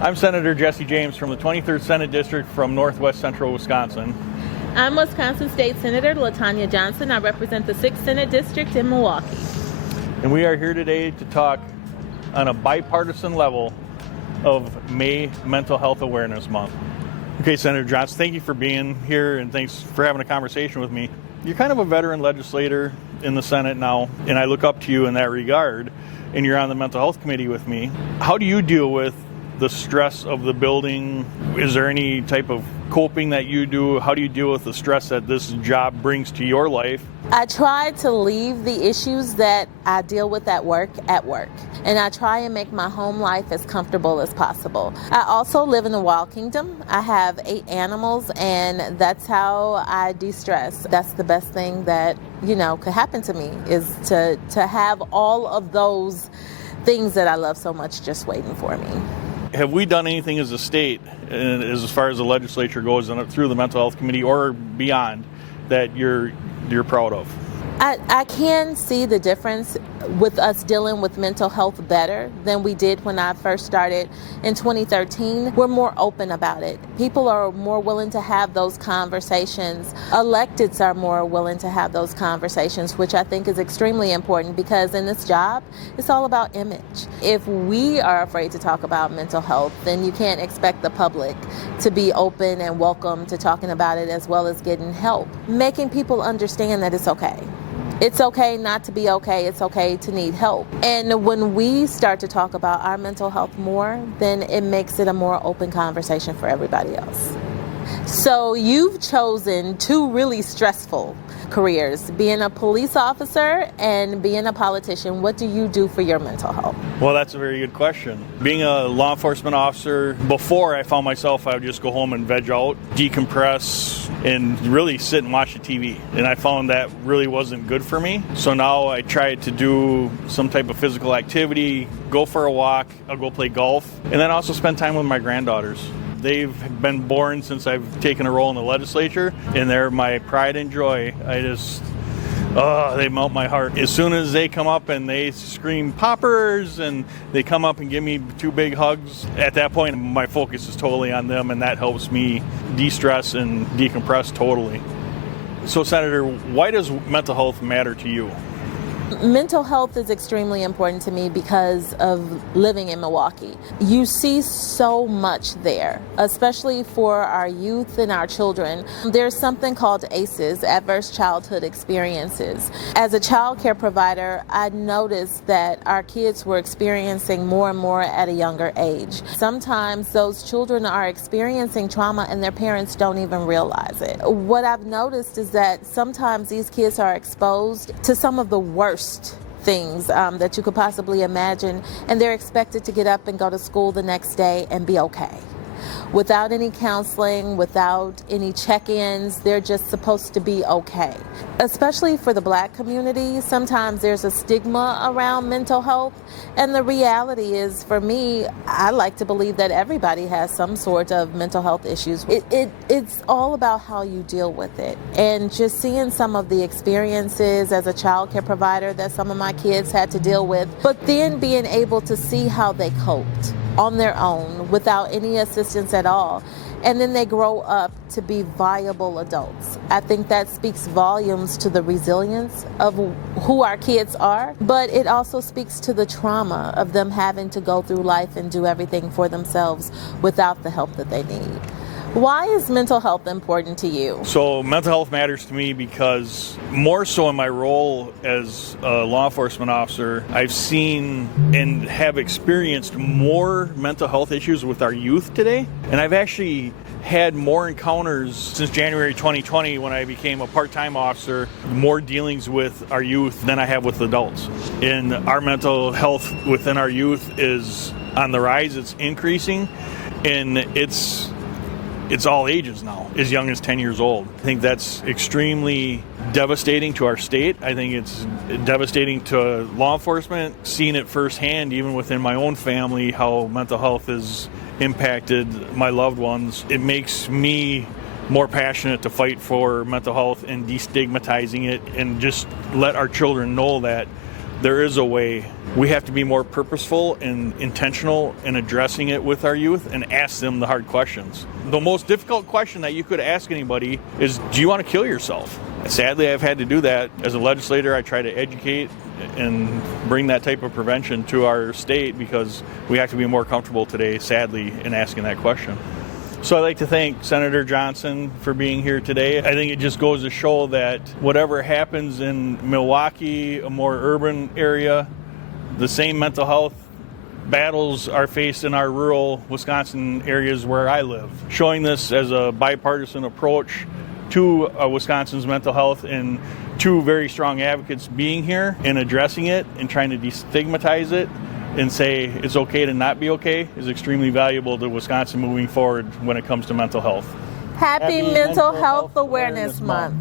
I'm Senator Jesse James from the 23rd Senate District from Northwest Central Wisconsin. I'm Wisconsin State Senator LaTonya Johnson. I represent the 6th Senate District in Milwaukee. And we are here today to talk on a bipartisan level of May Mental Health Awareness Month. Okay, Senator Johnson, thank you for being here and thanks for having a conversation with me. You're kind of a veteran legislator in the Senate now, and I look up to you in that regard, and you're on the Mental Health Committee with me. How do you deal with the stress of the building? Is there any type of coping that you do? How do you deal with the stress that this job brings to your life? I try to leave the issues that I deal with at work, and I try and make my home life as comfortable as possible. I also live in the Wild Kingdom. I have 8 animals, and that's how I de-stress. That's the best thing that, could happen to me, is to have all of those things that I love so much just waiting for me. Have we done anything as a state, as far as the legislature goes and through the Mental Health Committee or beyond, that you're proud of? I can see the difference with us dealing with mental health better than we did when I first started in 2013. We're more open about it. People are more willing to have those conversations. Electeds are more willing to have those conversations, which I think is extremely important because in this job, it's all about image. If we are afraid to talk about mental health, then you can't expect the public to be open and welcome to talking about it as well as getting help. Making people understand that it's okay. It's okay not to be okay. It's okay to need help. And when we start to talk about our mental health more, then it makes it a more open conversation for everybody else. So you've chosen 2 really stressful careers, being a police officer and being a politician. What do you do for your mental health? Well, that's a very good question. Being a law enforcement officer, before I found myself, I would just go home and veg out, decompress, and really sit and watch the TV. And I found that really wasn't good for me. So now I try to do some type of physical activity, go for a walk, I'll go play golf, and then also spend time with my granddaughters. They've been born since I've taken a role in the legislature, and they're my pride and joy. They melt my heart. As soon as they come up and they scream poppers and they come up and give me 2 big hugs, at that point my focus is totally on them, and that helps me de-stress and decompress totally. So, Senator, why does mental health matter to you? Mental health is extremely important to me because of living in Milwaukee. You see so much there, especially for our youth and our children. There's something called ACEs, Adverse Childhood Experiences. As a child care provider, I noticed that our kids were experiencing more and more at a younger age. Sometimes those children are experiencing trauma and their parents don't even realize it. What I've noticed is that sometimes these kids are exposed to some of the worst things that you could possibly imagine, and they're expected to get up and go to school the next day and be okay. Without any counseling, without any check-ins, they're just supposed to be okay. Especially for the Black community, sometimes there's a stigma around mental health, and the reality is, for me, I like to believe that everybody has some sort of mental health issues. It's all about how you deal with it, and just seeing some of the experiences as a child care provider that some of my kids had to deal with, but then being able to see how they coped on their own without any assistance at all. And then they grow up to be viable adults. I think that speaks volumes to the resilience of who our kids are, but it also speaks to the trauma of them having to go through life and do everything for themselves without the help that they need. Why is mental health important to you? So mental health matters to me because more so in my role as a law enforcement officer, I've seen and have experienced more mental health issues with our youth today. And I've actually had more encounters since January 2020 when I became a part-time officer, more dealings with our youth than I have with adults. And our mental health within our youth is on the rise, it's increasing, and it's all ages now, as young as 10 years old. I think that's extremely devastating to our state. I think it's devastating to law enforcement, seeing it firsthand, even within my own family, how mental health has impacted my loved ones. It makes me more passionate to fight for mental health and destigmatizing it and just let our children know that there is a way. We have to be more purposeful and intentional in addressing it with our youth and ask them the hard questions. The most difficult question that you could ask anybody is, do you want to kill yourself? Sadly, I've had to do that. As a legislator, I try to educate and bring that type of prevention to our state because we have to be more comfortable today, sadly, in asking that question. So I'd like to thank Senator Johnson for being here today. I think it just goes to show that whatever happens in Milwaukee, a more urban area, the same mental health battles are faced in our rural Wisconsin areas where I live. Showing this as a bipartisan approach to Wisconsin's mental health and two very strong advocates being here and addressing it and trying to destigmatize it and say it's okay to not be okay is extremely valuable to Wisconsin moving forward when it comes to mental health. Happy Mental Health Awareness Month.